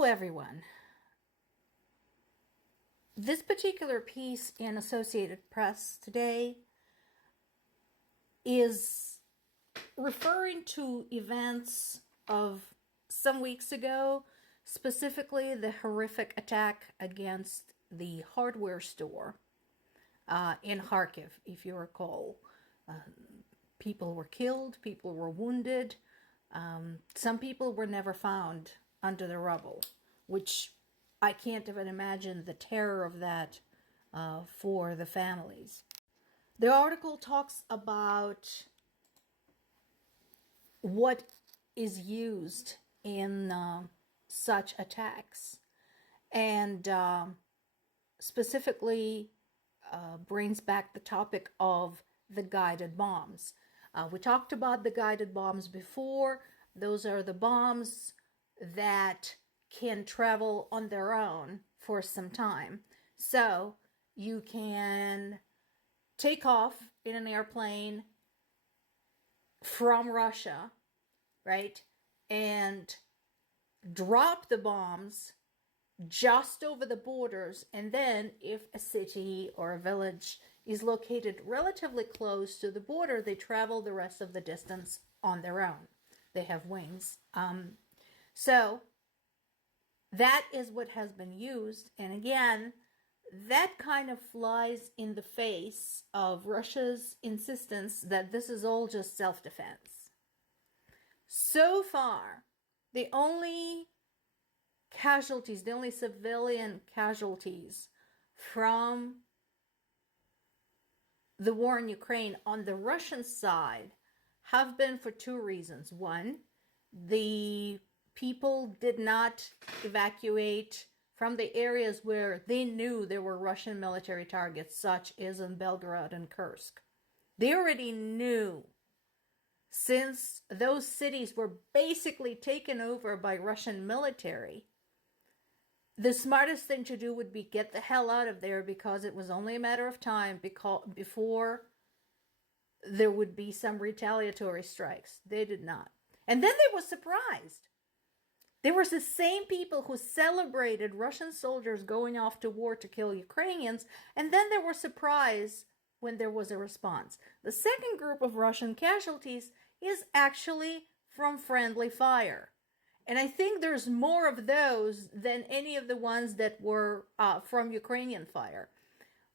Hello, everyone. This particular piece in Associated Press today is referring to events of some weeks ago, specifically the horrific attack against the hardware store in Kharkiv, if you recall. People were killed, people were wounded, some people were never found under the rubble, which I can't even imagine the terror of that for the families. The article talks about what is used in such attacks and specifically brings back the topic of the guided bombs. We talked about the guided bombs before. Those are the bombs that can travel on their own for some time. So you can take off in an airplane from Russia, right? And drop the bombs just over the borders. And then if a city or a village is located relatively close to the border, they travel the rest of the distance on their own. They have wings. So that is what has been used. And again, that kind of flies in the face of Russia's insistence that this is all just self-defense. So far, the only casualties, the only civilian casualties from the war in Ukraine on the Russian side have been for two reasons. One, the people did not evacuate from the areas where they knew there were Russian military targets, such as in Belgorod and Kursk. They already knew, since those cities were basically taken over by Russian military, the smartest thing to do would be get the hell out of there, because it was only a matter of time before there would be some retaliatory strikes. They did not. And then they were surprised. There were the same people who celebrated Russian soldiers going off to war to kill Ukrainians, and then they were surprised when there was a response. The second group of Russian casualties is actually from friendly fire. And I think there's more of those than any of the ones that were from Ukrainian fire.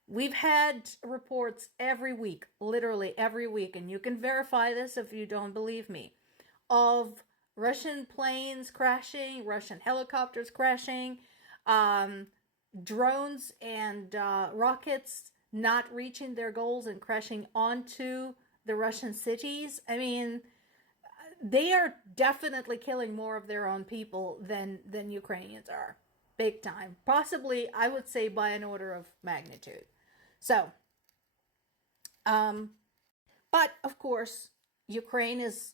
We've had reports every week, literally every week, and you can verify this if you don't believe me, of Russian planes crashing, Russian helicopters crashing, drones and rockets not reaching their goals and crashing onto the Russian cities. I mean, they are definitely killing more of their own people than Ukrainians are. Big time. Possibly, I would say, by an order of magnitude. So, but of course, Ukraine is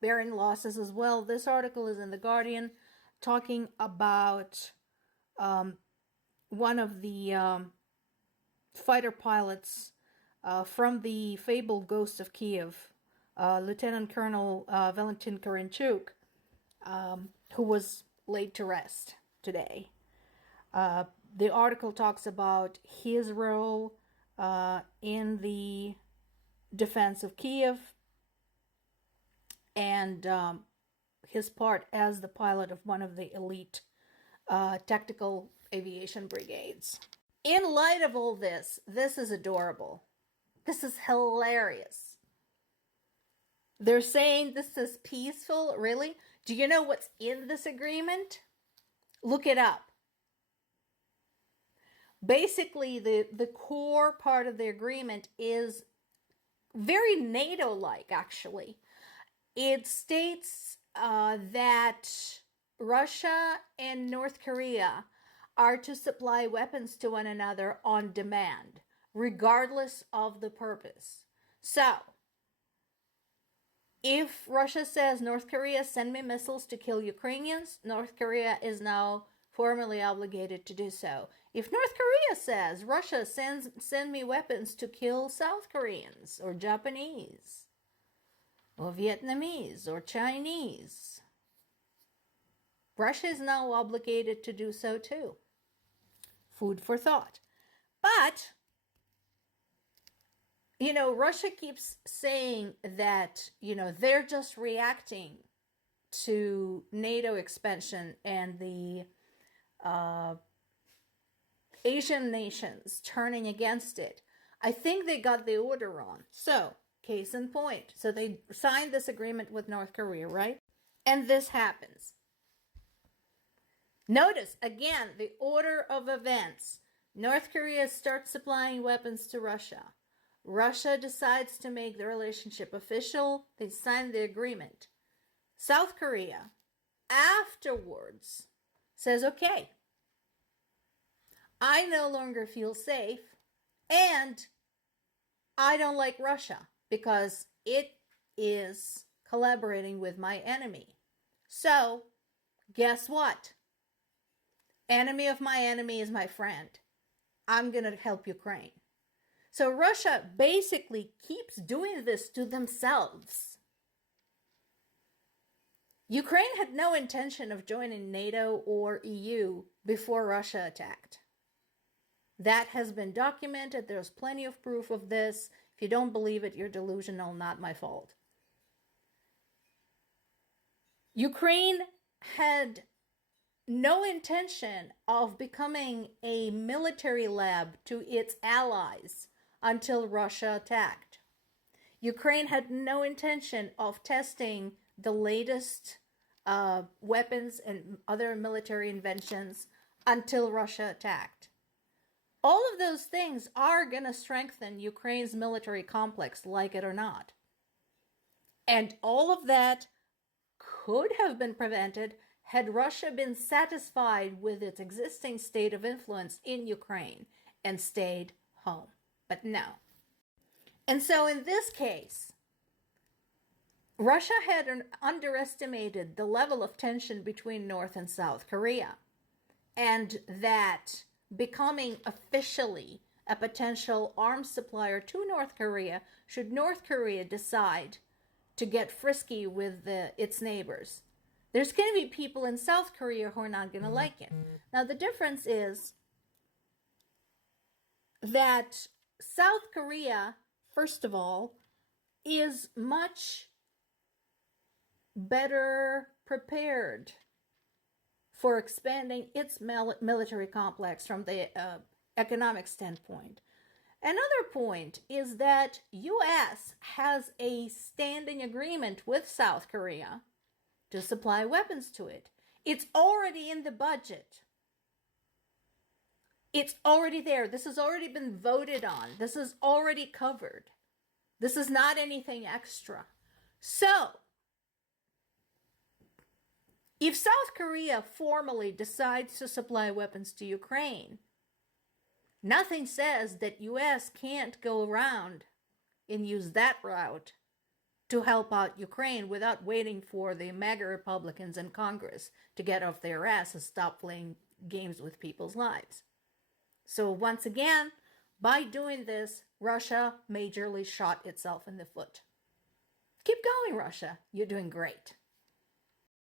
bearing losses as well. This article is in The Guardian talking about one of the fighter pilots from the fabled Ghost of Kiev, Lieutenant Colonel Valentin Karinchuk, who was laid to rest today. The article talks about his role in the defense of Kiev and his part as the pilot of one of the elite tactical aviation brigades. In light of all this, this is adorable. This is hilarious. They're saying this is peaceful. Really? Do you know what's in this agreement? Look it up. Basically, the core part of the agreement is very NATO-like, actually. It states that Russia and North Korea are to supply weapons to one another on demand, regardless of the purpose. So, if Russia says, North Korea, send me missiles to kill Ukrainians, North Korea is now formally obligated to do so. If North Korea says, Russia, send me weapons to kill South Koreans or Japanese or Vietnamese or Chinese, Russia is now obligated to do so too. Food for thought. But, Russia keeps saying that, they're just reacting to NATO expansion and the Asian nations turning against it. I think they got the order wrong. So, case in point. So they signed this agreement with North Korea, right? And this happens. Notice, again, the order of events. North Korea starts supplying weapons to Russia. Russia decides to make the relationship official. They sign the agreement. South Korea, afterwards, says, okay, I no longer feel safe, and I don't like Russia because it is collaborating with my enemy. So, guess what? Enemy of my enemy is my friend. I'm going to help Ukraine. So Russia basically keeps doing this to themselves. Ukraine had no intention of joining NATO or EU before Russia attacked. That has been documented. There's plenty of proof of this. If you don't believe it, you're delusional, not my fault. Ukraine had no intention of becoming a military lab to its allies until Russia attacked. Ukraine had no intention of testing the latest weapons and other military inventions until Russia attacked. All of those things are going to strengthen Ukraine's military complex, like it or not. And all of that could have been prevented had Russia been satisfied with its existing state of influence in Ukraine and stayed home. But no. And so in this case, Russia had underestimated the level of tension between North and South Korea, and that becoming officially a potential arms supplier to North Korea should North Korea decide to get frisky with its neighbors. There's going to be people in South Korea who are not going to like it. Now, the difference is that South Korea, first of all, is much better prepared for expanding its military complex from the economic standpoint. Another point is that U.S. has a standing agreement with South Korea to supply weapons to it. It's already in the budget. It's already there. This has already been voted on. This is already covered. This is not anything extra. So, if South Korea formally decides to supply weapons to Ukraine, nothing says that U.S. can't go around and use that route to help out Ukraine without waiting for the MAGA Republicans in Congress to get off their ass and stop playing games with people's lives. So once again, by doing this, Russia majorly shot itself in the foot. Keep going, Russia. You're doing great.